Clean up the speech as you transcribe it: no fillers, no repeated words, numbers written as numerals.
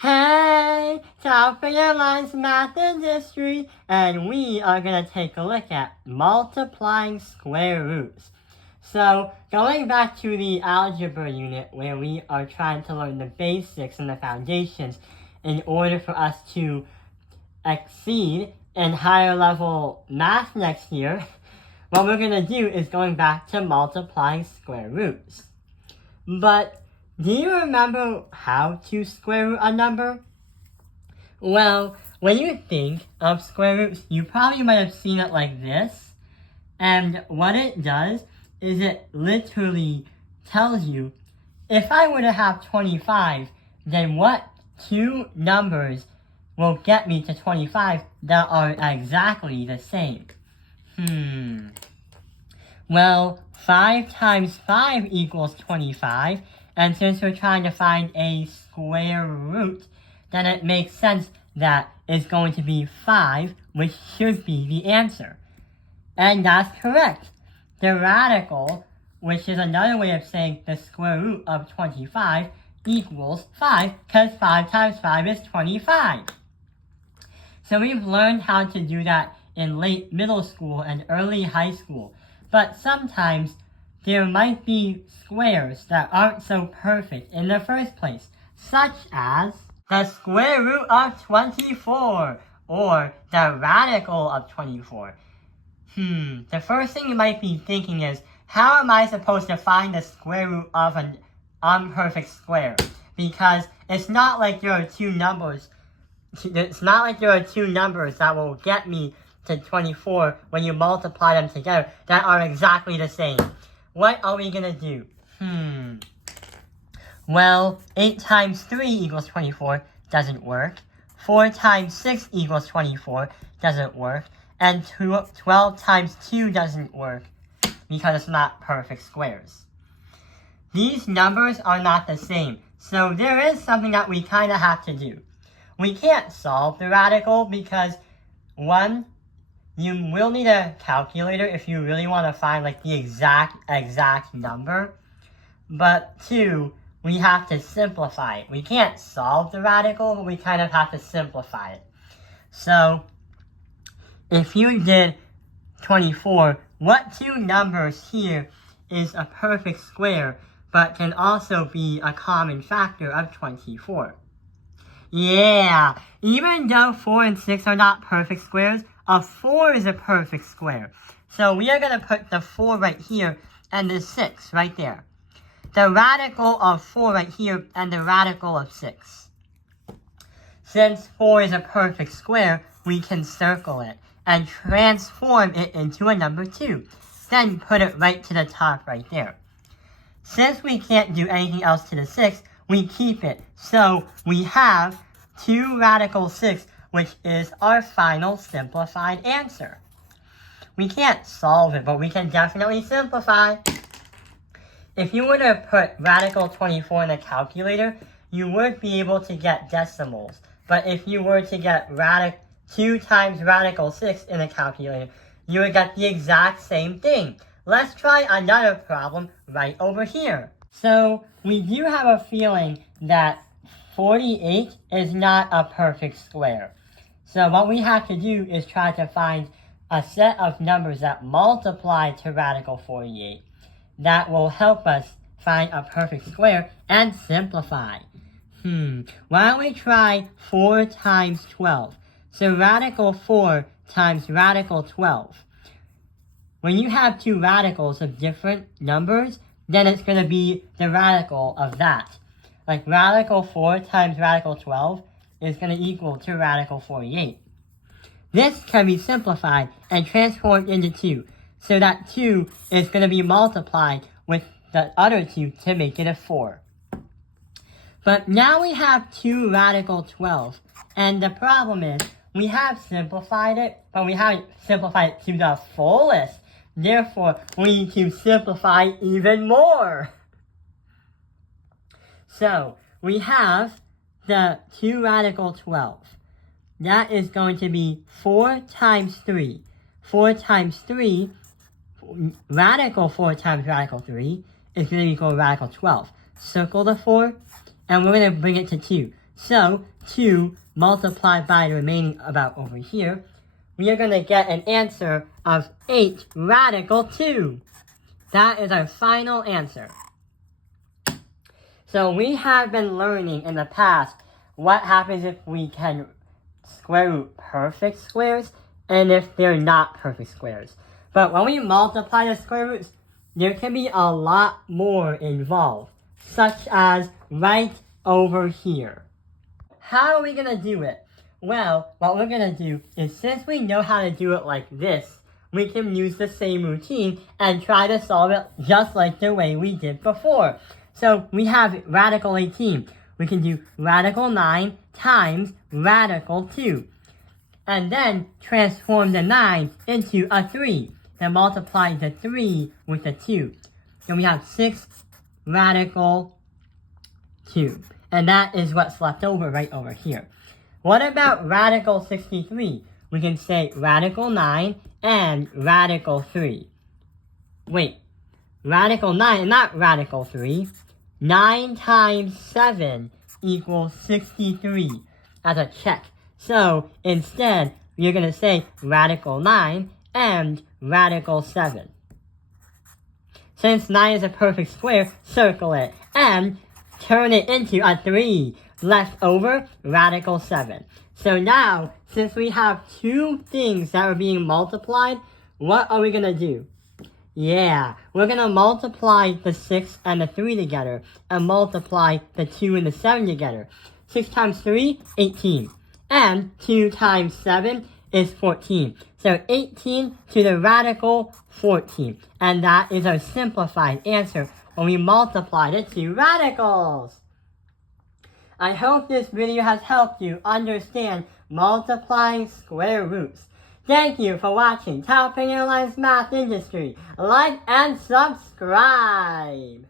Hey, South Carolina's Math and History, and we are going to take a look at multiplying square roots. So, going back to the algebra unit where we are trying to learn the basics and the foundations in order for us to exceed in higher level math next year, what we're going to do is going back to multiplying square roots. But do you remember how to square root a number? Well, when you think of square roots, you probably might have seen it like this. And what it does is it literally tells you, if I were to have 25, then what two numbers will get me to 25 that are exactly the same? Well, 5 times 5 equals 25, and since we're trying to find a square root, then it makes sense that it's going to be 5, which should be the answer. And that's correct. The radical, which is another way of saying the square root of 25, equals 5, because 5 times 5 is 25. So we've learned how to do that in late middle school and early high school. But sometimes there might be squares that aren't so perfect in the first place, such as the square root of 24, or the radical of 24. The first thing you might be thinking is, how am I supposed to find the square root of an imperfect square? Because it's not like there are two numbers that will get me to 24 when you multiply them together that are exactly the same. What are we going to do? Well, 8 times 3 equals 24 doesn't work. 4 times 6 equals 24 doesn't work. And 12 times 2 doesn't work because it's not perfect squares. These numbers are not the same, so there is something that we kind of have to do. We can't solve the radical because, one, you will need a calculator if you really want to find like the exact number. But two, we have to simplify it. We can't solve the radical, but we kind of have to simplify it. So, if you did 24, what two numbers here is a perfect square, but can also be a common factor of 24? Yeah, even though 4 and 6 are not perfect squares, a 4 is a perfect square. So we are going to put the 4 right here and the 6 right there. The radical of 4 right here and the radical of 6. Since 4 is a perfect square, we can circle it and transform it into a number 2. Then put it right to the top right there. Since we can't do anything else to the 6, we keep it. So we have 2 radical 6, which is our final simplified answer. We can't solve it, but we can definitely simplify. If you were to put radical 24 in the calculator, you would be able to get decimals. But if you were to get 2 times radical 6 in the calculator, you would get the exact same thing. Let's try another problem right over here. So, we do have a feeling that 48 is not a perfect square. So what we have to do is try to find a set of numbers that multiply to radical 48 that will help us find a perfect square and simplify. Why don't we try 4 times 12? So radical 4 times radical 12. When you have two radicals of different numbers, then it's going to be the radical of that. Like radical 4 times radical 12 is going to equal to radical 48. This can be simplified and transformed into 2. So that 2 is going to be multiplied with the other 2 to make it a 4. But now we have 2 radical 12. And the problem is, we have simplified it, but we haven't simplified it to the fullest. Therefore, we need to simplify even more. So, we have the 2 radical 12. That is going to be 4 times 3. 4 times 3, radical 4 times radical 3, is going to equal radical 12. Circle the 4, and we're going to bring it to 2. So 2 multiplied by the remaining about over here, we are going to get an answer of 8 radical 2. That is our final answer. So we have been learning in the past what happens if we can square root perfect squares and if they're not perfect squares. But when we multiply the square roots, there can be a lot more involved, such as right over here. How are we going to do it? Well, what we're going to do is, since we know how to do it like this, we can use the same routine and try to solve it just like the way we did before. So we have radical 18. We can do radical 9 times radical 2. And then transform the 9 into a 3. Then multiply the 3 with the 2. Then we have 6 radical 2. And that is what's left over right over here. What about radical 63? We can say radical 9 and radical 3. Wait, radical 9 and not radical 3. 9 times 7 equals 63 as a check. So instead, you're going to say radical 9 and radical 7. Since 9 is a perfect square, circle it and turn it into a 3. Left over, radical 7. So now, since we have two things that are being multiplied, what are we going to do? Yeah, we're going to multiply the 6 and the 3 together and multiply the 2 and the 7 together. 6 times 3, 18. And 2 times 7 is 14. So 18 to the radical 14. And that is our simplified answer when we multiply the two radicals. I hope this video has helped you understand multiplying square roots. Thank you for watching Tailpin Airlines Math Industry. Like and subscribe!